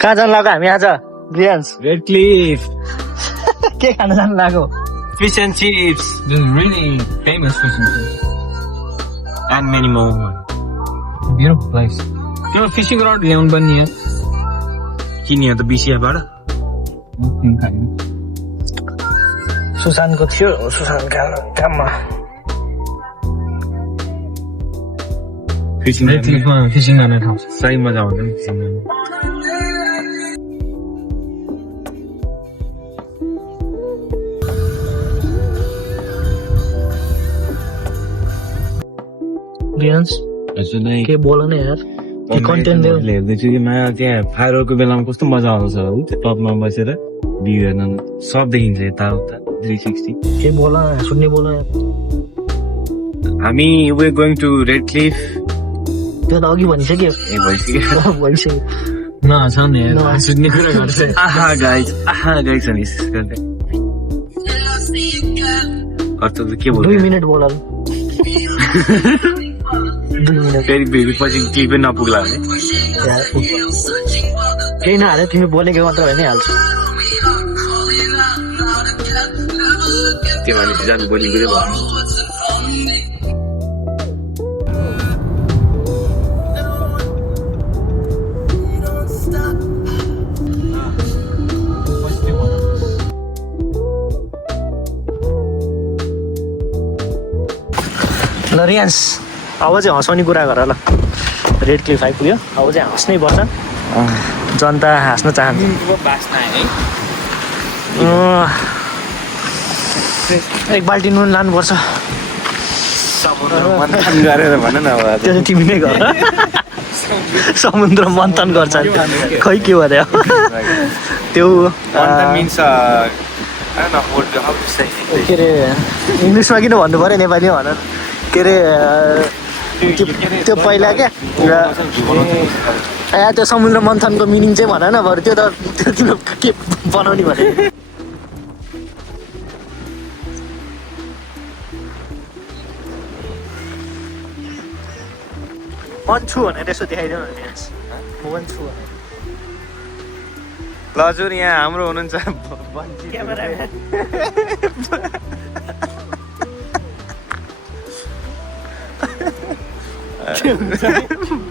कहाँ जानु लाग्यो हामी आज रियान्स रेड क्लिफ के खान जानु लाग्यो fish and chips. This is really famous fish and chips. And many more. Beautiful place. You know, fishing rod ल्याउनु पनि यहाँ किनियो त बिसियाबाट सुशान्तको थियो सुशान्त काममा फिसिङ गर्ने ठाउँ साह्रै मजा आउँछ नि फिसिङ गर्न रियान्स के बोल न यार के कन्टेन्ट हेर्दैछु कि माया त्यहाँ फायरको बेलामा कस्तो मजा आउँछ हो त्यो टपमा बसेर भ्यू हेर्न सब देखिन्छ यताउता 360 के बोल सुन्ने बोल हामी we going to Red Cliff त्यो त अघि भनिसक्यो ए भइसक्यो भइसक्यो नछन् सुन्ने कुरा गर्छ आहा गाइस अनि गर्दै अर्थ के बोल्छ 2 मिनेट बोल 2 मिनेट फेरि बेबी पछि क्लिपै नपुग्ला भने केही नहाले तिमी बोलेको मात्र भइ नै हाल्छ त्यो भने जानु बोली कुरै भयो ल रियान्स अब चाहिँ हँसाउने कुरा गर ल रेड क्लिफ आइपुग्यो अब चाहिँ हाँस्नै पर्छ जनता हाँस्न चाहन्छ एक बाल्टी नुन लानुपर्छ गरेर भन न अब त्यो चाहिँ तिमी नै गर समुद्र मन्थन गर्छ खै के भन्यो त्यो के अरे इङ्ग्लिसमा किन भन्नु पऱ्यो नेपालीमा भन के अरे त्यो पहिला क्या त्यो समुद्र मन्थनको मिनिङ चाहिँ भन न बरु त्यो त त्यो के बनाउने भने मन छु भनेर यसो देखाइदिनु म पनि छु भने ल हजुर यहाँ हाम्रो हुनुहुन्छ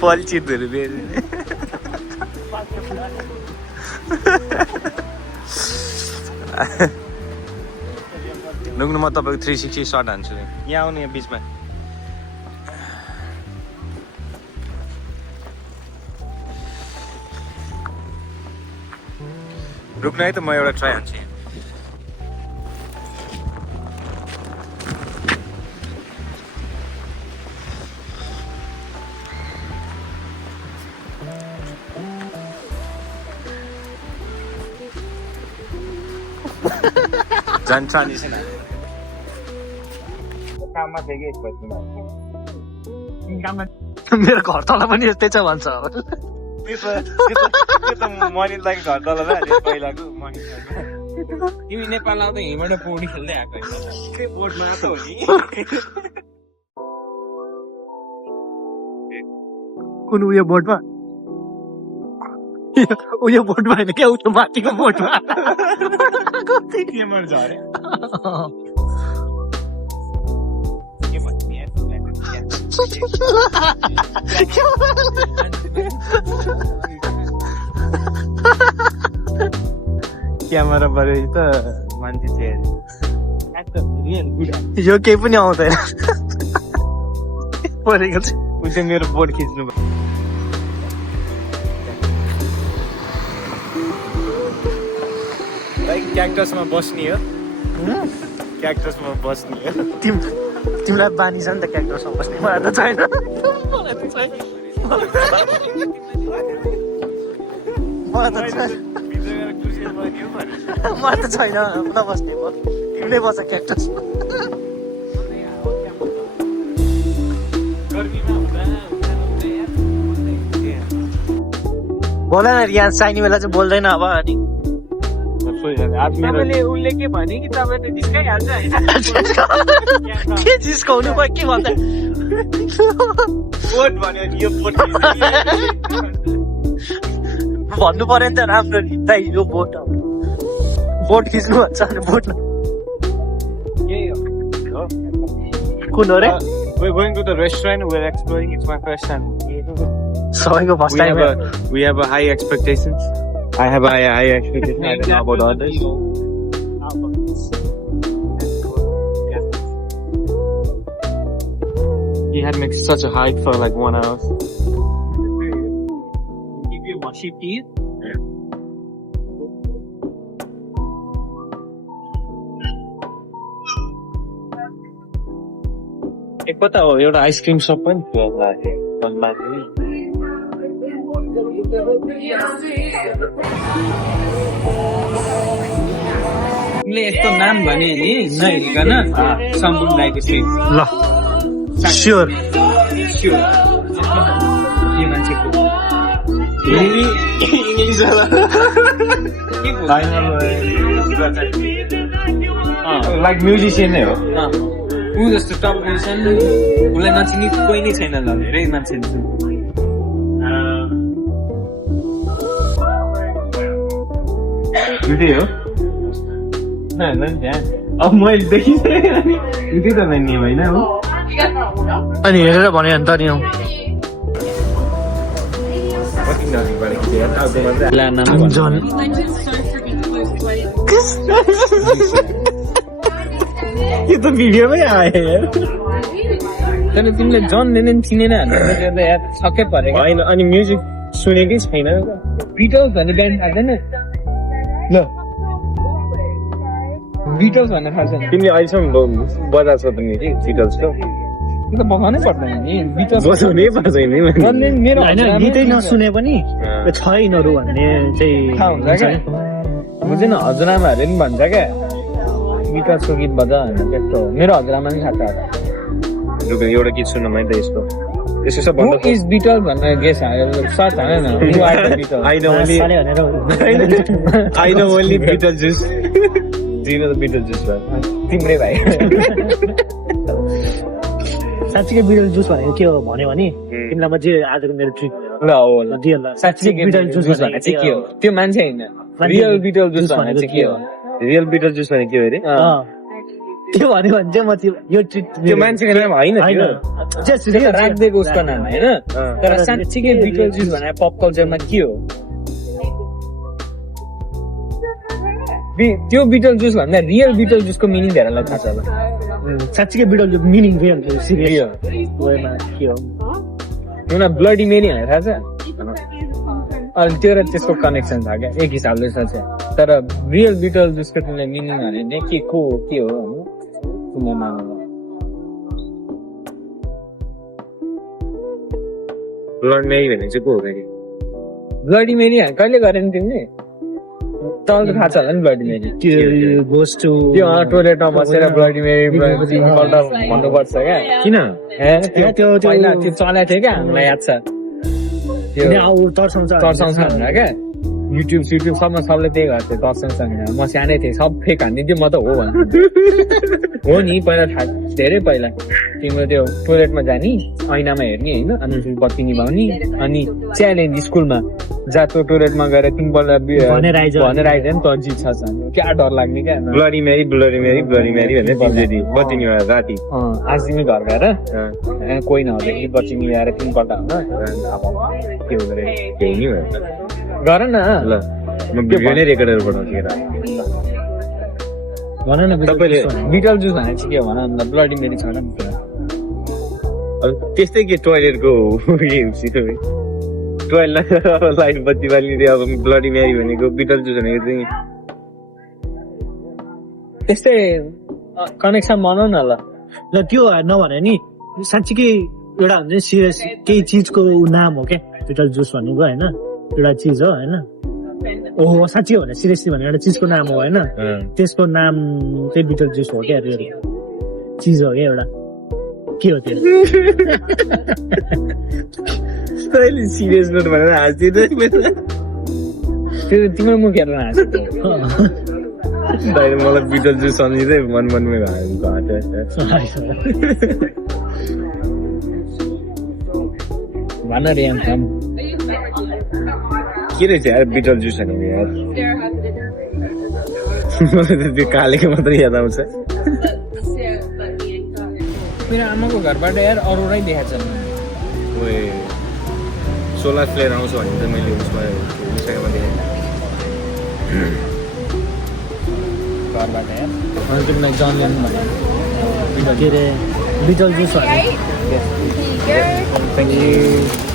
पलचितहरू लुग्नु म तपाईँको 360 सर्ट हान्छु यहाँ आउनु यहाँ बिचमा रुक्नु है त म एउटा ट्राई हान्छु झन् ट्रान्जिसन मेरो घर तल पनि यस्तै छ भन्छ मनिलाई घर तल पहिलाको तिमी नेपाल आउँदा यहीँबाट पौडी खेल्दै आएको बोटमा त हो नि कुन उयो बोटमा उयो बोटमा होइन क्या उयो माथिको बोटमा केमा झरे क्यामेरा पऱ्यो त मान्छे चाहिँ यो केही पनि आउँदैन परेको चाहिँ ऊ चाहिँ मेरो बोट खिच्नु भयो क्याक्टसमा बस्ने हो क्याक्टसमा बस्ने हो तिमीलाई बानी छ नि त क्याक्टसमा बस्ने मलाई त छैन मलाई त छैन नबस्ने भयो तिमीले बस्छ क्याक्टसमा बोल न यहाँ चाहिने बेला चाहिँ बोल्दैन अब अनि उसले के भने कि तपाईँले जिस्काइहाल्छ के जिस्काउनु भयो के भन्दा बोट भन्यो नि यो बोट भन्नु पर्यो नि त राम्ररी दाइ यो बोट खिच्नु भन्छ भने बोट कुन हो रे We're going to the restaurant. We're exploring. It's my first time. सबैको first time We have a high expectations. I have a high expectations. I don't know about others. He had made such a hype for like 1 hour. Give you mushy teeth. एक पता हो एउटा ice cream shop पनि थियो होला तिमीले यस्तो नाम भने नि नहेरिकन सम्पूर्ण राईको स्ट्रिट ल स्योर स्योर यो मान्छेको इङ्ग्लिस होला लाइक म्युजिसियन नै हो ऊ जस्तो टप म्युजिसियन उसलाई नचिनी कोही नै छैन ल धेरै मान्छे दुइटै हो अब मैले देखिसकेँ अनि दुइटै त नि होइन हो अनि हेरेर भन्यो भने त नि जन यो त भिडियोमै आयो तर तिमीले जन लेनेन चिनेन भने यार छक्कै परेको होइन अनि म्युजिक सुनेकै छैन बिटल्स भन्ने ब्यान्ड थाहा छैन ल बिटल्स भन्ने थाहा छैन तिमीले अहिलेसम्म बजाएको छ त नि बिटल्सको त्यो त बगाउनै पर्दैन नि बिटल्स बजाउनै पर्दैन मेरो होइन गीतै नसुने पनि छ यिनीहरू भन्ने चाहिँ थाहा हुन्छ क्या बुझेन हजुरआमाहरूले पनि भन्छ क्या बिटल्सको गीत बजा भनेर त्यस्तो हो मेरो हजुरआमा पनि थाहा छ एउटा गीत सुन्न मैले त यसको यसो सब Who is Beatles भनेर गेस सर्च हान न Who are the Beatles? I know only Beatles juice. Do you know the Beatles juice? तिम्रै भाइ साँच्चीकै बिटल जुस भनेको के हो भन्यो भने तिमीलाई म चाहिँ आजको मेरो ट्रिक ल हो ल दिएँ ल साँच्चीकै बिटल जुस भनेको चाहिँ के हो त्यो मान्छे होइन रियल बिटल जुस भनेको चाहिँ के हो रियल Beatles juice भनेको के हो अरे त्यो भन्यो भने चाहिँ म यो ट्रिक त्यो मान्छेको नाम होइन राखिदिएको उसको नाम होइन तर साँच्चीकै बिटल जुस भनेर पप कल्चरमा के हो त्यो बिटल जुस भन्दा रियल बिटल जुसको मिनिङ धेरैलाई थाहा छ होला साँच्चीकै Beetlejuice meaning real serious के हो एउटा ब्लडी मेरी भनेर थाहा छ अनि त्यो र त्यसको कनेक्सन छ क्या एक हिसाबले छ तर रियल बिटल जुसको तिमीलाई मिनिङ भने के को हो के हो ब्लड मेरी भनेको चाहिँ को हो फेरि ब्लडी मेरी कहिले गरेन तिमीले तल त थाहा छ होला नि ब्लडी मेरी त्यो टोइलेटमा बसेर ब्लडी मेरी पल्ट भन्नुपर्छ क्या किन त्यो पहिला त्यो चलाएको थियो क्या हामीलाई याद छ त्यो तर्साउँछ भनेर क्या युट्युब सबमा सबले त्यही गर्थ्यो तर्साउँछ भनेर म सानै थिएँ सब फेक हानिदिन्थ्यो म त हो भने हो नि पहिला धेरै पहिला तिम्रो त्यो टोइलेटमा जाने ऐनामा हेर्ने होइन अनि बत्ती निभाउने अनि च्यालेन्ज स्कुलमा जा त्यो टोइलेटमा गएर तिनपल्ट भनेर आइज नि त जित्छ क्या डर लाग्ने क्या ब्लडी मेरी भनेर तिमीले बत्ती निभाएर राति आज तिमी घर गएर कोही नहुँदाखेरि बत्ती निभाएर तिनपल्ट होइन गर न ल म भिडियो नै रेकर्डर बनाउँछु भन न तपाईँले बिटल जुस भनेर चाहिँ के हो भन न ब्लडी मेरी छ नि अब त्यस्तै के टोइलेटको टोइलेट लाइट बत्ती बाल्ने अब ब्लडी मेरी भनेको बिटल जुस भनेको चाहिँ त्यस्तै कनेक्सन बनाउ न ल त्यो नभने नि साँच्चीकै एउटा हुन्छ नि सिरियस केही चिजको नाम हो क्या बिटल जुस भनेको होइन एउटा चिज हो होइन ओहो साँच्ची हो भने सिरियसली भने एउटा चिजको नाम हो होइन त्यसको नाम चाहिँ बिटल जुस हो क्या रियल चिज हो क्या एउटा के हो त्यो सिरियस नोट भनेर हाँस्दिन त्यो तिम्रो मुख हेरेर हाँस्यो मलाई बिटल जुस सम्झिँदै मनमै भन रे के रहेछ यार बिटल जुस भनेको यार मलाई त त्यो कालेको मात्रै याद आउँछ मेरो आमाको घरबाट यार अरोरै देखाएको छ ओए सोलर फ्लेयर आउँछ भने त मैले उसमा इन्स्टाग्राममा देखेँ घरबाट यार हजुर जन्म भने के अरे बिटल जुस भने थ्याङ्क यू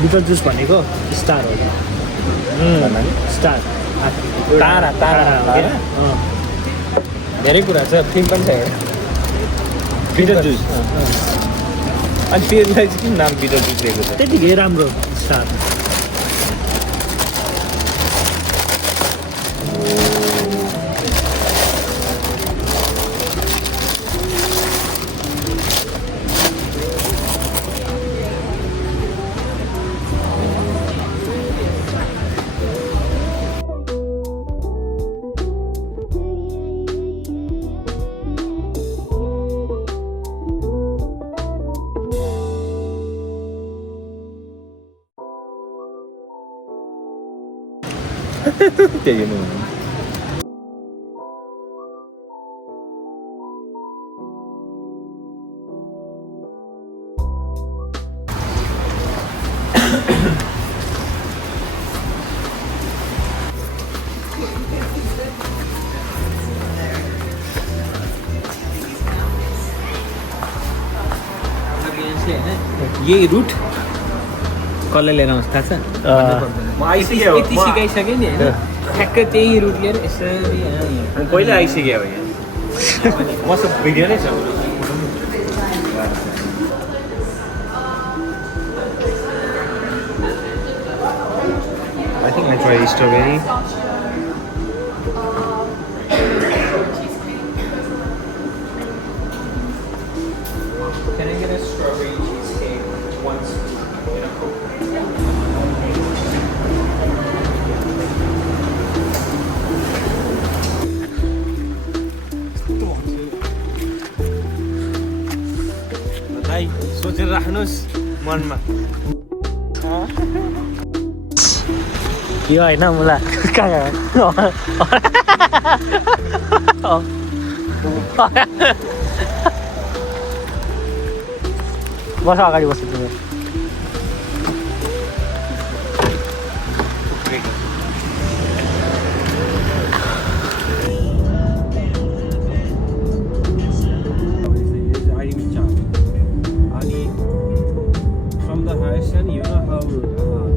बिटल जुस भनेको स्टार हो स्टार तारा तारा हो क्या धेरै कुरा छ फिल्म पनि छ एउटा बिटल जुस अनि त्यसलाई चाहिँ किन नाम बिटल जुस दिएको छ त्यतिकै राम्रो स्टार त्यही हो यही रुट कसले लिएर आउँछ थाहा छ म आइसक्यो यति सिकाइसकेँ नि होइन ठ्याक्कै त्यही रुट लिएर यसरी पहिला आइसक्यो हो यहाँ मसँग भिडियो नै छ I think I try strawberry. Can I get a strawberry cheesecake once in a Coke? भाइ सोचेर राख्नुहोस् मनमा यो होइन मुला कहाँ बस अगाडि बस्छु तिमी from the horizon, you know how